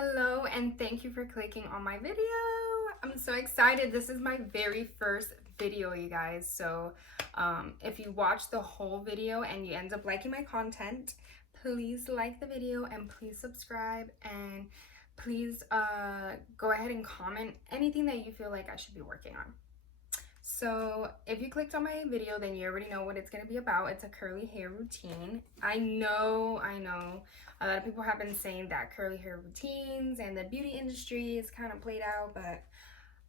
Hello, and thank you for clicking on my video. I'm so excited. This is my very first video, you guys. So if you watch the whole video and you end up liking my content, please like the video and please subscribe, and please go ahead and comment anything that you feel like I should be working on. So if you clicked on my video, then you already know what it's going to be about. It's a curly hair routine. I know a lot of people have been saying that curly hair routines and the beauty industry is kind of played out, but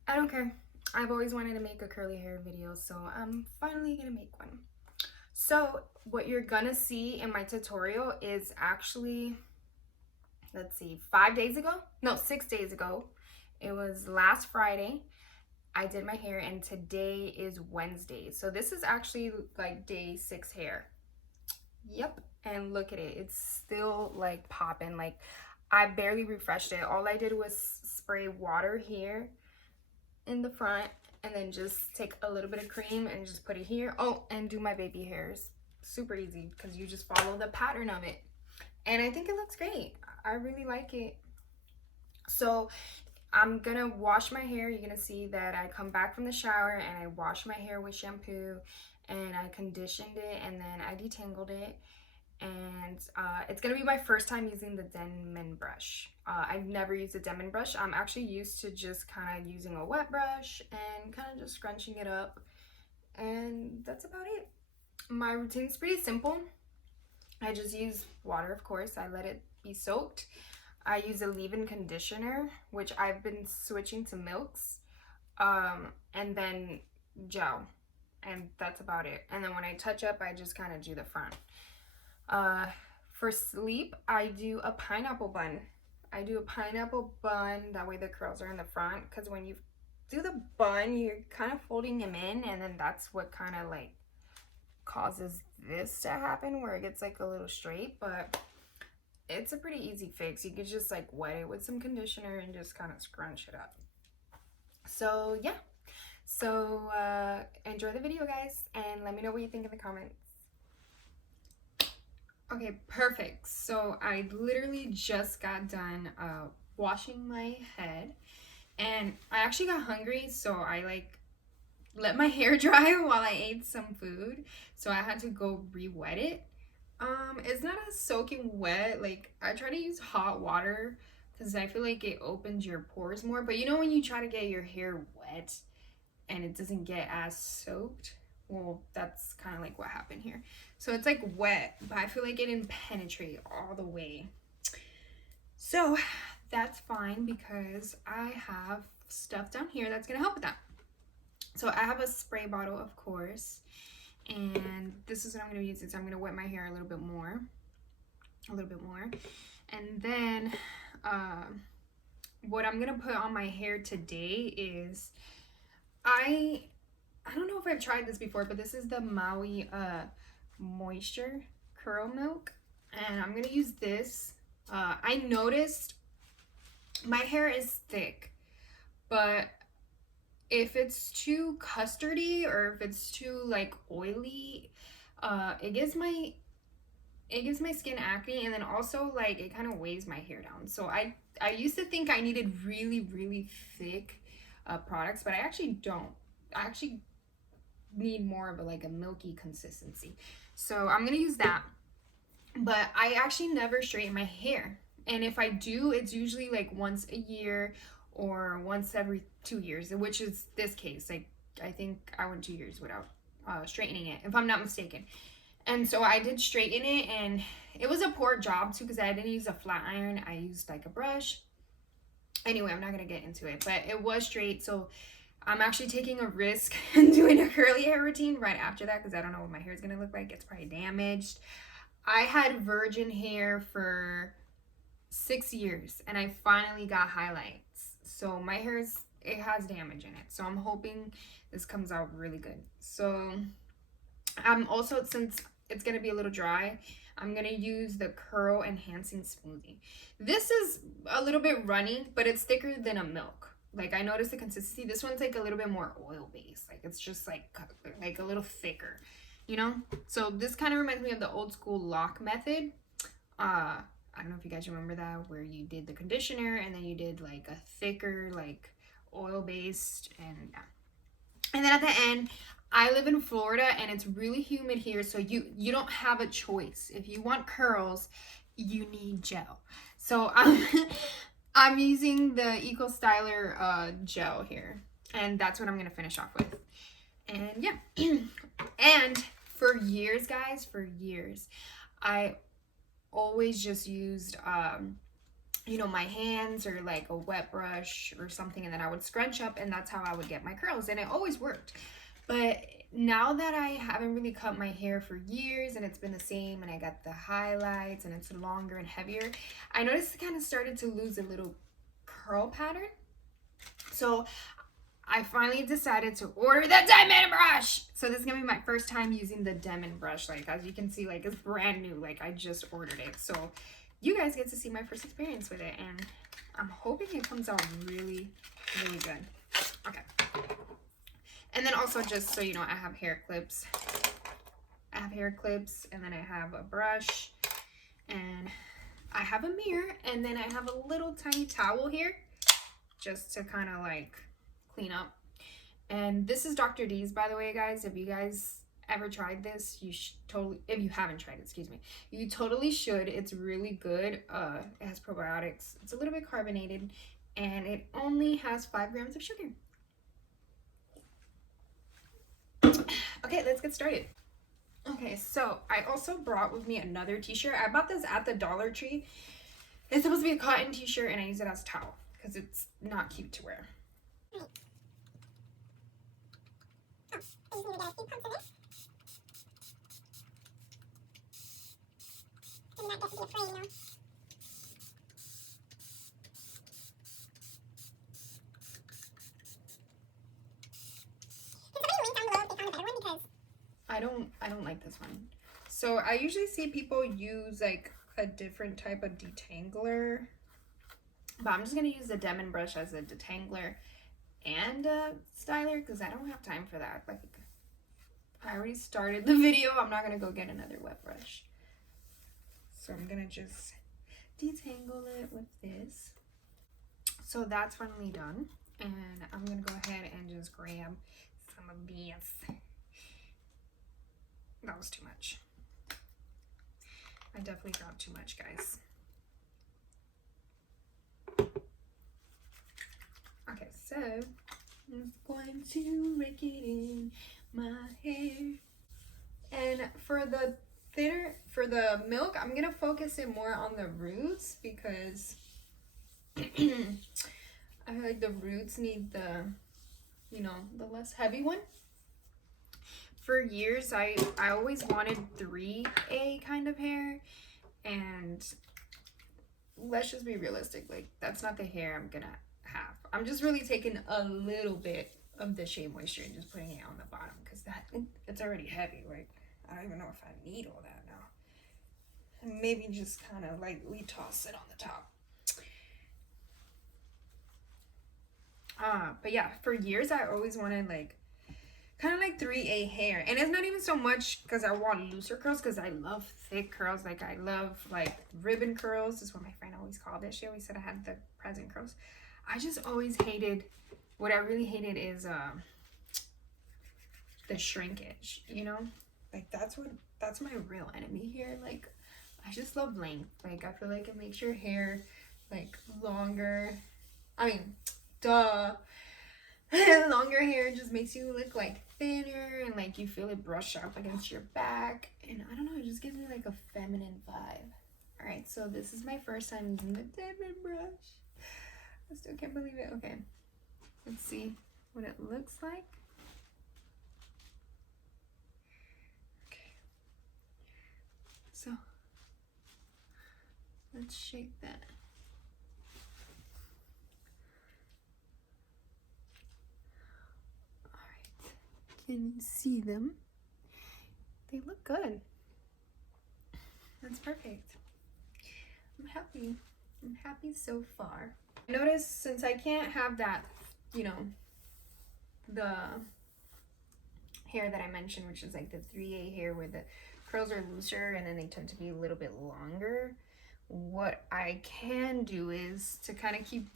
I don't care. I've always wanted to make a curly hair video, so I'm finally going to make one. So what you're gonna see in my tutorial is actually, let's see, 6 days ago. It was last Friday. I did my hair, and today is Wednesday. So this is actually like day 6 hair. Yep. And look at it. It's still like popping. Like, I barely refreshed it. All I did was spray water here in the front and then just take a little bit of cream and just put it here. Oh, and do my baby hairs. Super easy because you just follow the pattern of it. And I think it looks great. I really like it. So I'm gonna wash my hair. You're gonna see that I come back from the shower and I wash my hair with shampoo and I conditioned it and then I detangled it. And it's gonna be my first time using the Denman brush. I've never used a Denman brush. I'm actually used to just kind of using a wet brush and kind of just scrunching it up, and that's about it. My routine's pretty simple. I just use water, of course. I let it be soaked. I use a leave-in conditioner, which I've been switching to milks, and then gel, and that's about it. And then when I touch up, I just kind of do the front. For sleep, I do a pineapple bun. That way the curls are in the front, because when you do the bun, you're kind of folding them in, and then that's what kind of like causes this to happen, where it gets like a little straight. But it's a pretty easy fix. You could just like wet it with some conditioner and just kind of scrunch it up. So yeah. So enjoy the video, guys, and let me know what you think in the comments. Okay, perfect. So I literally just got done washing my head, and I actually got hungry, so I like let my hair dry while I ate some food. So I had to go re-wet it. It's not as soaking wet. Like, I try to use hot water because I feel like it opens your pores more. But you know when you try to get your hair wet and it doesn't get as soaked? Well, that's kind of like what happened here. So it's like wet, but I feel like it didn't penetrate all the way. So that's fine because I have stuff down here that's gonna help with that. So I have a spray bottle, of course, and this is what I'm gonna use. So I'm gonna wet my hair a little bit more, and then what I'm gonna put on my hair today is I don't know if I've tried this before, but this is the Maui Moisture Curl Milk, and I'm gonna use this. I noticed my hair is thick, but if it's too custardy or if it's too like oily, it gives my skin acne, and then also like it kind of weighs my hair down. So I used to think I needed really thick products, but I actually don't. I actually need more of a milky consistency. So I'm gonna use that. But I actually never straighten my hair, and if I do, it's usually like once a year or once every 2 years, which is this case. Like, I think I went 2 years without straightening it, if I'm not mistaken. And so I did straighten it, and it was a poor job too because I didn't use a flat iron. I used like a brush. Anyway, I'm not gonna get into it, but it was straight. So I'm actually taking a risk and doing a curly hair routine right after that because I don't know what my hair is gonna look like. It's probably damaged. I had virgin hair for 6 years, and I finally got highlights. So my hair it has damage in it. So I'm hoping this comes out really good. So I'm also, since it's gonna be a little dry, I'm gonna use the Curl Enhancing Smoothie. This is a little bit runny, but it's thicker than a milk. Like, I noticed the consistency. This one's like a little bit more oil based. Like, it's just like a little thicker, you know? So this kind of reminds me of the old school lock method. I don't know if you guys remember that, where you did the conditioner and then you did like a thicker, like oil based, and yeah. And then at the end, I live in Florida and it's really humid here, so you don't have a choice. If you want curls, you need gel. So I'm using the Eco Styler gel here, and that's what I'm gonna finish off with. And yeah, and for years, guys, for years, I always just used you know, my hands or like a wet brush or something, and then I would scrunch up, and that's how I would get my curls, and it always worked. But now that I haven't really cut my hair for years and it's been the same, and I got the highlights and it's longer and heavier, I noticed it kind of started to lose a little curl pattern. So I finally decided to order the diamond brush. So this is gonna be my first time using the diamond brush. Like, as you can see, like, it's brand new. Like, I just ordered it. So you guys get to see my first experience with it, and I'm hoping it comes out really, really good. Okay. And then also, just so you know, I have hair clips. I have hair clips, and then I have a brush, and I have a mirror, and then I have a little tiny towel here just to kind of like clean up. And this is Dr. D's, by the way, guys. If you guys ever tried this, you should totally, if you haven't tried it, excuse me, you totally should. It's really good. It has probiotics. It's a little bit carbonated, and it only has 5 grams of sugar. Okay, let's get started. Okay, so I also brought with me another t-shirt. I bought this at the Dollar Tree. It's supposed to be a cotton t-shirt, and I use it as a towel because it's not cute to wear. I don't like this one. So I usually see people use like a different type of detangler, but I'm just gonna use the diamond brush as a detangler and a styler because I don't have time for that. Like, I already started the video. I'm not gonna go get another wet brush. So I'm gonna just detangle it with this. So that's finally done, and I'm gonna go ahead and just grab some of these. That was too much. I definitely grabbed too much, guys. Okay, so I'm going to rake it in my hair. And for the thinner, for the milk, I'm gonna focus it more on the roots because I feel like the roots need the, you know, the less heavy one. For years, I always wanted 3A kind of hair, and let's just be realistic, like, that's not the hair I'm gonna have. I'm just really taking a little bit of the Shea Moisture and just putting it on the bottom because it's already heavy. Like, I don't even know if I need all that now. And maybe just kind of lightly toss it on the top. But yeah, for years I always wanted like kind of like 3A hair, and it's not even so much because I want looser curls, because I love thick curls. Like, I love like ribbon curls is what my friend always called it. She always said I had the present curls. I just always hated, what I really hated is the shrinkage, you know, like that's my real enemy here. Like, I just love length. Like, I feel like it makes your hair like longer. I mean, duh. Longer hair just makes you look like thinner, and like you feel it brush up against your back, and I don't know, it just gives me like a feminine vibe. All right, so this is my first time using the diamond brush. I still can't believe it. Okay, let's see what it looks like. Okay, so let's shake that. Can you see them? They look good. That's perfect. I'm happy. I'm happy so far. Notice, since I can't have that, you know, the hair that I mentioned, which is like the 3A hair where the curls are looser and then they tend to be a little bit longer. what I can do is to kind of keep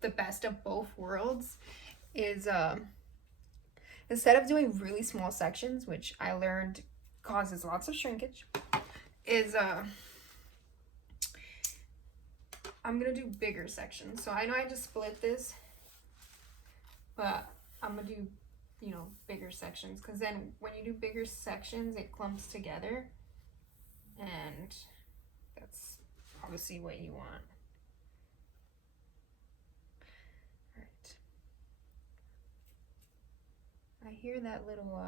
the best of both worlds is instead of doing really small sections, which I learned causes lots of shrinkage, is I'm gonna do bigger sections. So I know I just split this, but I'm gonna do, you know, bigger sections, because then when you do bigger sections it clumps together, and that's obviously what you want. Alright. I hear that little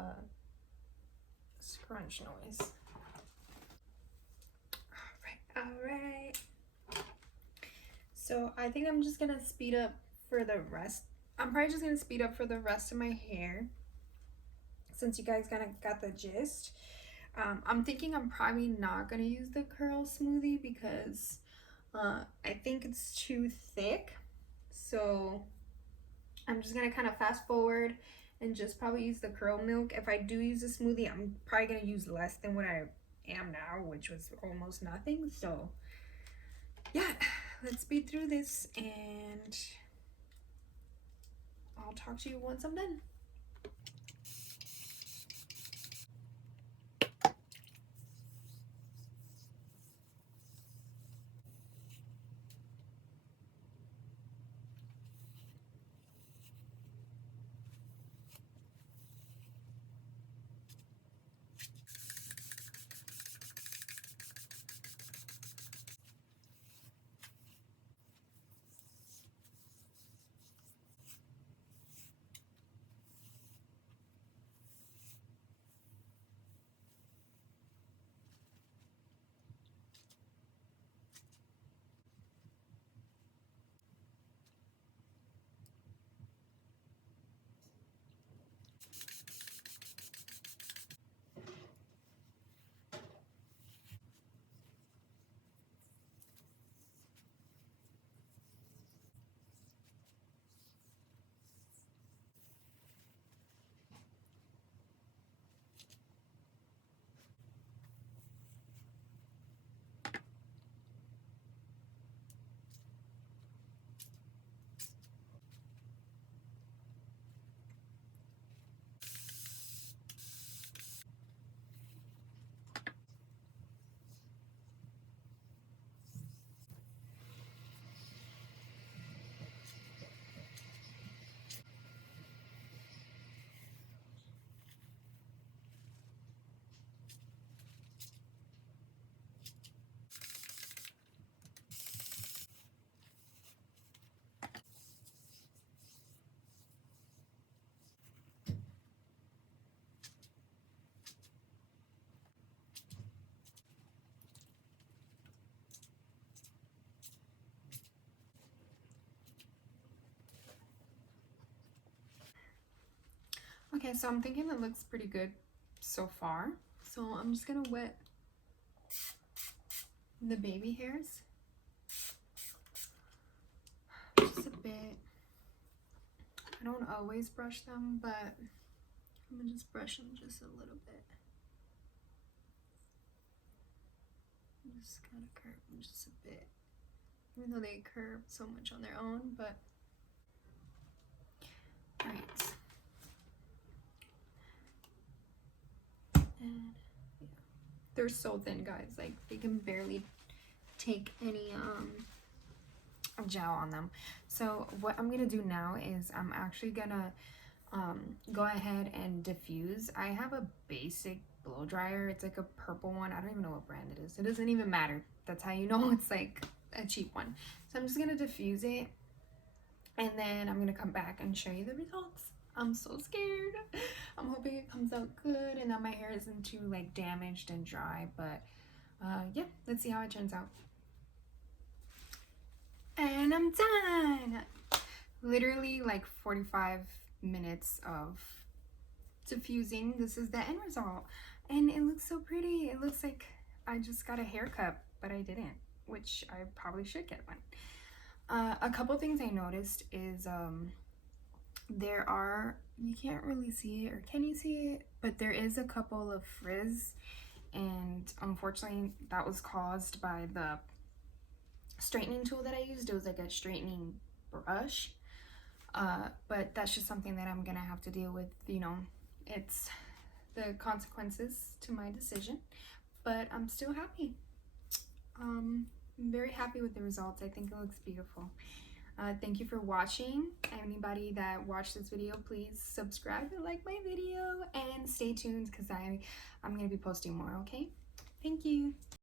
scrunch noise. Alright. So I think I'm just gonna speed up for the rest. I'm probably just gonna speed up for the rest of my hair, since you guys kind of got the gist. I'm thinking I'm probably not gonna use the curl smoothie because I think it's too thick. So I'm just gonna kind of fast forward and just probably use the curl milk. If I do use a smoothie, I'm probably gonna use less than what I am now, which was almost nothing. So yeah, let's speed through this and I'll talk to you once I'm done. Okay, so I'm thinking it looks pretty good so far. So I'm just gonna wet the baby hairs just a bit. I don't always brush them, but I'm gonna just brush them just a little bit. Just kind of curve them just a bit, even though they curve so much on their own. But all right. And yeah, they're so thin, guys, like they can barely take any gel on them. So what I'm gonna do now is I'm actually gonna go ahead and diffuse. I have a basic blow dryer. It's like a purple one. I don't even know what brand it is. It doesn't even matter. That's how you know it's like a cheap one. So I'm just gonna diffuse it, and then I'm gonna come back and show you the results. I'm so scared. I'm hoping it comes out good and that my hair isn't too like damaged and dry, but yeah, let's see how it turns out. And I'm done. Literally like 45 minutes of diffusing. This is the end result, and it looks so pretty. It looks like I just got a haircut, but I didn't, which I probably should get one. A couple things I noticed is there are, you can't really see it, or can you see it, but there is a couple of frizz, and unfortunately that was caused by the straightening tool that I used. It was like a straightening brush. But that's just something that I'm gonna have to deal with, you know. It's the consequences to my decision, but I'm still happy. I'm very happy with the results. I think it looks beautiful. Thank you for watching. Anybody that watched this video, please subscribe and like my video, and stay tuned because I'm going to be posting more, okay? Thank you.